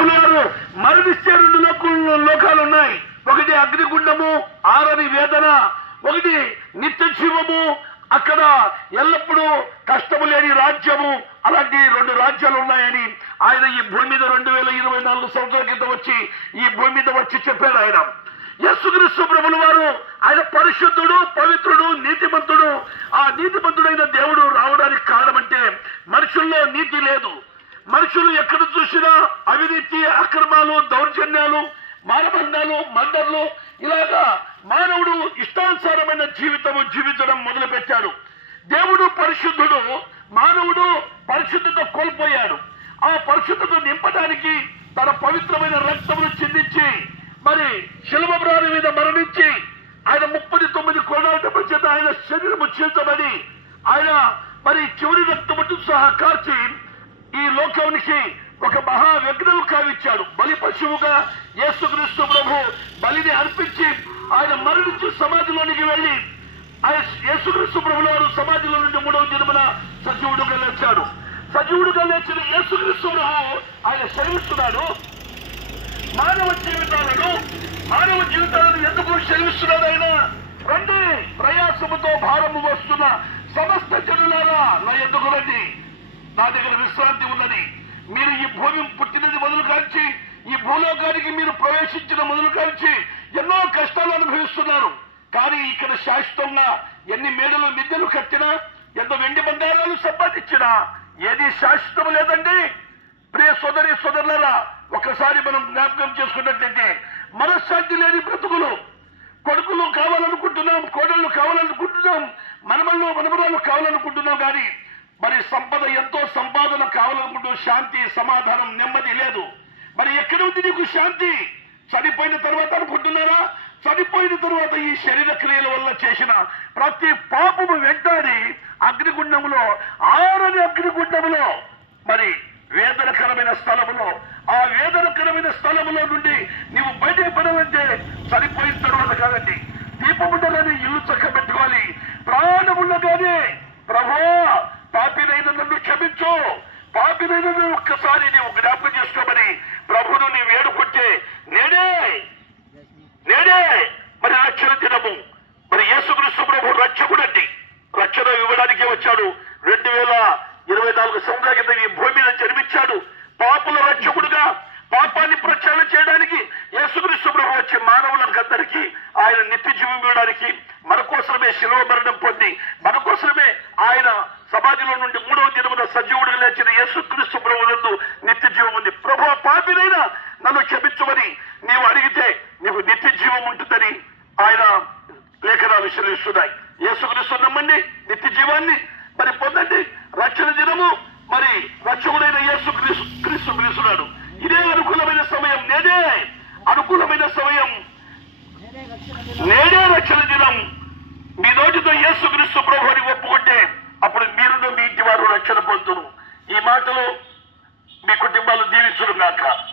ఉన్నారు. మరణిస్తే రెండు లోకాలు ఉన్నాయి. ఒకటి అగ్నిగుండము ఆరని వేదన ఒకటి నిత్య జీవము అక్కడ ఎల్లప్పుడూ కష్టము లేని రాజ్యము. అలాంటి రెండు రాజ్యాలు ఉన్నాయని ఆయన ఈ భూమి మీద రెండు వేల ఇరవై నాలుగు సంవత్సరాల క్రితం వచ్చి ఈ భూమి మీద వచ్చి చెప్పాడు ఆయన. యేసుక్రీస్తు ప్రభులు వారు ఆయన పరిశుద్ధుడు పవిత్రుడు నీతిమంతుడు. ఆ నీతిమంతుడైన దేవుడు రావడానికి కారణమంటే మనుషుల్లో నీతి లేదు. మనుషులు ఎక్కడ చూసినా అవినీతి అక్రమాలు దౌర్జన్యాలు మానబంధాలు మండర్లు ఇలాగా మానవుడు ఇష్టానుసారమైన జీవితము జీవించడం మొదలుపెట్టాడు. దేవుడు పరిశుద్ధుడు మానవుడు పరిశుద్ధత కోల్పోయాడు. ఆ పరిశుద్ధత నింపడానికి తన పవిత్రమైన రక్తమును చిందించి మరి శిల్వబ్రాని మీద మరణించి ఆయన ముప్పది తొమ్మిది కోణాల చేత ఆయన శరీరము చీల్చబడి ఆయన మరి చివరి రక్తముతో సహా కార్చి ఈ లోకానికి ఒక మహా విగ్రహం కావిచ్చాడు. బలి పశువుగా యేసుక్రీస్తు ప్రభు బలిని అర్పించి ఆయన మరణించి సమాధిలోనికి వెళ్ళి ఆయన యేసుక్రీస్తు ప్రభుల వారు సమాధిలో నుండి మూడవ జన్మన సజీవుడుగా లేచాడు. సజీవుడుగా లేచిన యేసుక్రీస్తు ప్రభు ఆయన శ్రమిస్తున్నాడు మానవ జీవితాలను మానవ జీవితాలను ఎందుకు శ్రమిస్తున్నాడు ఆయన రండి ప్రయాసముతో భారము వస్తున్న సమస్త జనులారా నా ఎందుకు రండి? నా దగ్గర విశ్రాంతి ఉన్నది. మీరు ఈ భూమి పుట్టినది మొదలు కాల్చి ఈ భూలోకానికి మీరు ప్రవేశించిన మొదలు కాల్చి ఎన్నో కష్టాలు అనుభవిస్తున్నారు. కానీ ఇక్కడ శాశ్వతంగా ఎన్ని మేడలు మిద్దెలు కట్టినా ఎంత వెండి బంగారాలు సంపాదించినా ఏది శాశ్వతం లేదండి. ప్రియ సోదరి సోదరులరా ఒకసారి మనం జ్ఞాపకం చేసుకున్నట్లయితే మనశ్శాంతి లేని బ్రతుకులు. కొడుకులు కావాలనుకుంటున్నాం కోడళ్ళు కావాలనుకుంటున్నాం మనమల్లో మనమరాలు కావాలనుకుంటున్నాం కానీ మరి సంపద ఎంతో సంపాదన కావాలనుకుంటూ శాంతి సమాధానం నెమ్మది లేదు. మరి ఎక్కడ ఉంది నీకు శాంతి? చనిపోయిన తర్వాత అనుకుంటున్నారా? చనిపోయిన తర్వాత ఈ శరీర క్రియల వల్ల చేసిన ప్రతి పాపము వెంటాడి అగ్నిగుండంలో ఆరని అగ్నిగుండంలో మరి వేదనకరమైన స్థలములో ఆ వేదనకరమైన స్థలములో నుండి నీవు బయటకు పడవంటే చనిపోయిన తర్వాత కాదండి దీపముండగానే ఇల్లు చక్కబెట్టుకోవాలి ప్రాణముండగానే ప్రభా పాపినైన నన్ను క్షమించు పాపినైన నన్ను ఒక్కసారి నీవు జ్ఞాపకం చేసుకోమని ప్రభును నీ వేడుకుంటే నేనే నేనే మరి రక్షణ దినము మరి యేసుకృష్ణ ప్రభు రక్షకుడండి. రక్షణ ఇవ్వడానికే వచ్చాడు. రెండు వేల ఇరవై నాలుగు సంవత్సరాల కింద ఈ భూమి మీద జన్మించాడు. పాపుల రక్షకుడుగా పాపాన్ని ప్రచారం చేయడానికి యేసుక్రీస్తు ప్రభు వచ్చి మానవులకందరికీ ఆయన నిత్య జీవం ఇవ్వడానికి మన కోసమే శిలువ మరణం పొంది మన కోసమే ఆయన సమాజంలో నుండి మూడవ దినమున సజీవుడు లేచిన యేసుక్రీస్తు ప్రభు నిత్య జీవం ఉంది. ప్రభు పాపినైనా నన్ను క్షమించమని నీవు అడిగితే నీకు నిత్య జీవం ఉంటుందని ఆయన లేఖనాలు విశ్లేషిస్తున్నాయి. యేసుక్రీస్తు నమ్మండి నిత్య జీవాన్ని మరి పొందండి. రక్షణ దినము మరి రక్షణ పొందును. ఈ మాటలు మీ కుటుంబాలు దీవించును గాక